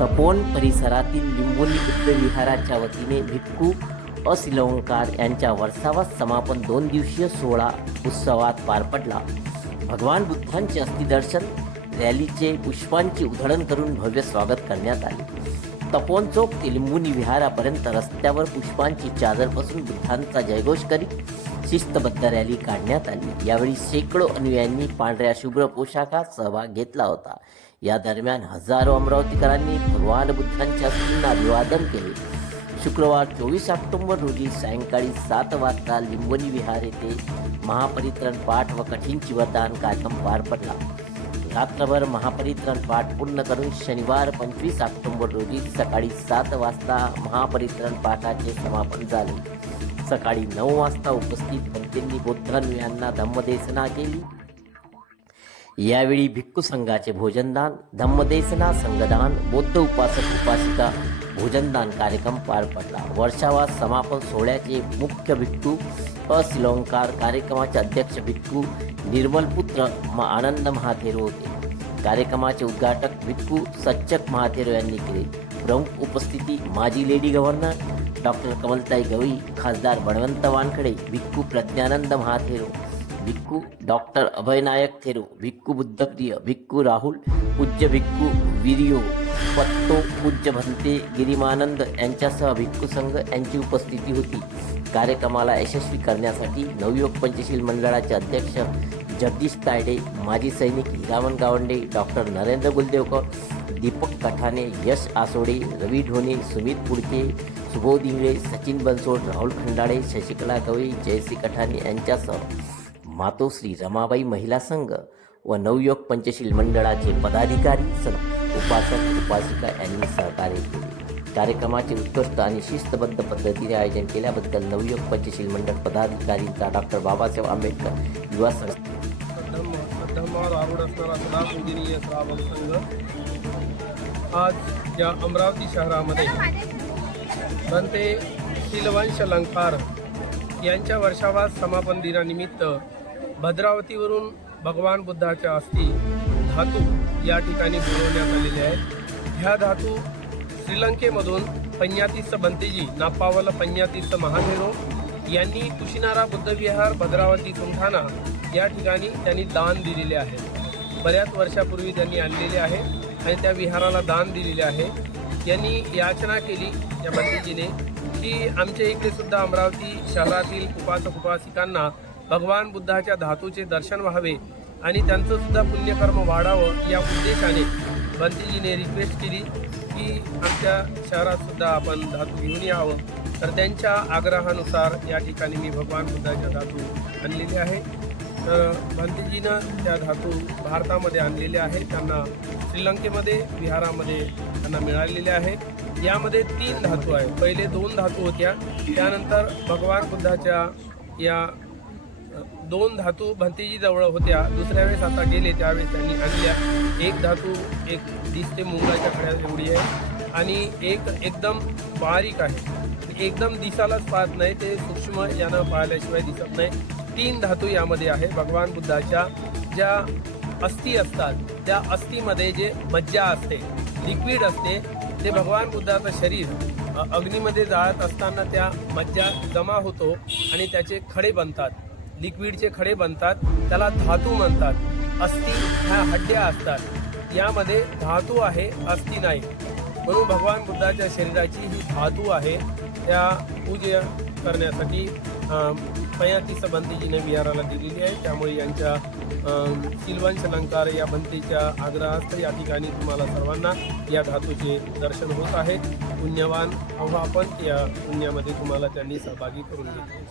तपोन परिसरातील लिंबोली बुद्ध विहाराच्या वतीने भिक्खू असिलंकार यांच्या वर्षावा समापन दोन दिवसीय सोहळा उत्सवात पार पडला. भगवान बुद्धांचे अस्थिदर्शन रॅलीचे पुष्पांची उधळण करून भव्य स्वागत करण्यात आले. तपोन चौक ते लिंबुनी विहारापर्यंत रस्त्यावर पुष्पांची चादर पसरून बुद्धांचा जयघोष करीत शिस्तबद्ध रॅली काढण्यात आली. यावेळी शेकडो अनुयायांनी पांढऱ्या शुभ्र पोशाखात सहभाग घेतला होता. या दरम्यान हजारो अमरावतीकरांनी भगवान बुद्धांच्या अस्थींना अभिवादन केले. शुक्रवार चोवीस ऑक्टोबर रोजी सायंकाळी सात वाजता लिंबोली विहार येथे महापरित्रण पाठ व कठीण चिवरदान कार्यक्रम पार पडला. रात्रभर महापरित्रण पाठ पूर्ण करून शनिवार पंचवीस ऑक्टोबर रोजी सकाळी सात वाजता महापरित्रण पाठाचे समापन झाले. सकाळी नऊ वाजता उपस्थित पंथींनी यांना धम्मदेसना केली. यावेळी भिक्खू संघाचे भोजनदान धम्मदेसना संघदान बौद्ध उपासक उपासिका भोजनदान कार्यक्रम पार पडला. वर्षावा समापन सोहळ्याचे मुख्य भिक्खू असिलोंकार कार्यक्रमाचे अध्यक्ष भिक्खू निर्मलपुत्र म आनंद महाथेरो होते. कार्यक्रमाचे उद्घाटक भिक्खू सच्चक महाथेरो यांनी केले. प्रमुख उपस्थिती माजी lady governor doctor Kamaltai Gawai खासदार बळवंत वानखडे भिक्खू प्रज्ञानंद महाथेरो भिक्खू डॉक्टर अभयनायक थेरो भिक्खू बुद्धप्रिय भिक्खू राहुल पूज्य भिक्खू विरियो पत्तो पूज्य भंते गिरिमानंद यांच्यासह भिक्खू संघ यांची उपस्थिती होती. कार्यक्रमाला यशस्वी करण्यासाठी नवयुवक पंचशील मंडळाचे अध्यक्ष जगदीश तायडे माजी सैनिक हिरामन गावंडे डॉक्टर नरेंद्र गुलदेवकर दीपक कठाणे यश आसोडे रवी ढोणे सुमित पुडके सुबोध इंगळे सचिन बनसोड राहुल खंडाळे शशिकला गवई जयश्री कठाणे यांच्यासह मातोश्री रमाबाई महिला संघ व नवयुवक पंचशील मंडळाचे पदाधिकारी सण उपासक उपासिका यांनी सहकार्य केले कार्यक्रमाचे उत्कृष्ट आणि शिस्तबद्ध पद्धतीने आयोजन केल्याबद्दल नवयुग पंचशील मंडळ पदाधिकारींचा डॉक्टर बाबासाहेब आंबेडकर युवा संस्था. आज या अमरावती शहरामध्ये बनते शिलवंश अलंकार यांच्या वर्षावास समापन दिनानिमित्त भद्रावतीवरून भगवान बुद्धाच्या अस्थी धातू या ठिकाणी बोलवण्यात आलेले आहेत ह्या धातू श्रीलंकेमधून पन्यातीस बंतेजी नापावल पन्यातीस महादेरो यांनी कुशिनारा बुद्धविहार भद्रावती सुलठाना या ठिकाणी त्यांनी दान दिलेले आहे. बऱ्याच वर्षापूर्वी त्यांनी आणलेले आहे आणि त्या विहाराला दान दिलेले आहे. यांनी याचना केली या बंतेजीने की आमच्या इकडे सुद्धा अमरावती शहरातील उपासक उपासिकांना भगवान बुद्धाच्या धातूचे दर्शन व्हावे. आणि त्यांचं सुद्धा पुण्यकर्म वाढावं या उद्देशाने बंतेजीने रिक्वेस्ट केली की आमच्या शहरात सुद्धा आपण धातू घेऊन यावं. तर त्यांच्या आग्रहानुसार या ठिकाणी मी भगवान बुद्धाच्या धातू आणलेले आहे. तर भंतेजीनं त्या धातू भारतामध्ये आणलेले आहेत. त्यांना श्रीलंकेमध्ये बिहारामध्ये त्यांना मिळालेले आहेत. यामध्ये तीन धातू आहेत. पहिले दोन धातू होत्या. त्यानंतर भगवान बुद्धाच्या या दोन धातू भंतेजीजवळ होत्या. दुसऱ्या वेळेस आता गेले त्यावेळेस त्यांनी आणल्या. एक धातू एक दिसते मुंगाच्या खड्या एवढी आहे. आणि एक एकदम बारीक आहे. एकदम दिसायलाच पाहत नाही ते सूक्ष्म यानं पाहिल्याशिवाय दिसत नाही. तीन धातू यामध्ये आहे. भगवान बुद्धाच्या ज्या अस्थी असतात त्या अस्थीमध्ये जे मज्जा असते लिक्विड असते ते भगवान बुद्धाचं शरीर अग्नीमध्ये जाळत असताना त्या मज्जा जमा होतो आणि त्याचे खडे बनतात. लिक्विडचे खडे बनतात त्याला धातू म्हणतात. अस्थि ह्या हड्ड्या असतात. यामध्ये धातू आहे अस्थि नाही. म्हणून भगवान बुद्धाच्या शरीराची ही धातू आहे त्या पूजा करण्यासाठी पयातीस बंतीजीने विहाराला दिलेली आहे. त्यामुळे यांच्या अं, अलंकार या बंतीच्या आग्रहास्त या ठिकाणी तुम्हाला सर्वांना या धातूचे दर्शन होत आहे. पुण्यवान अहो आपण. या पुण्यामध्ये तुम्हाला त्यांनी सहभागी करून घेतले.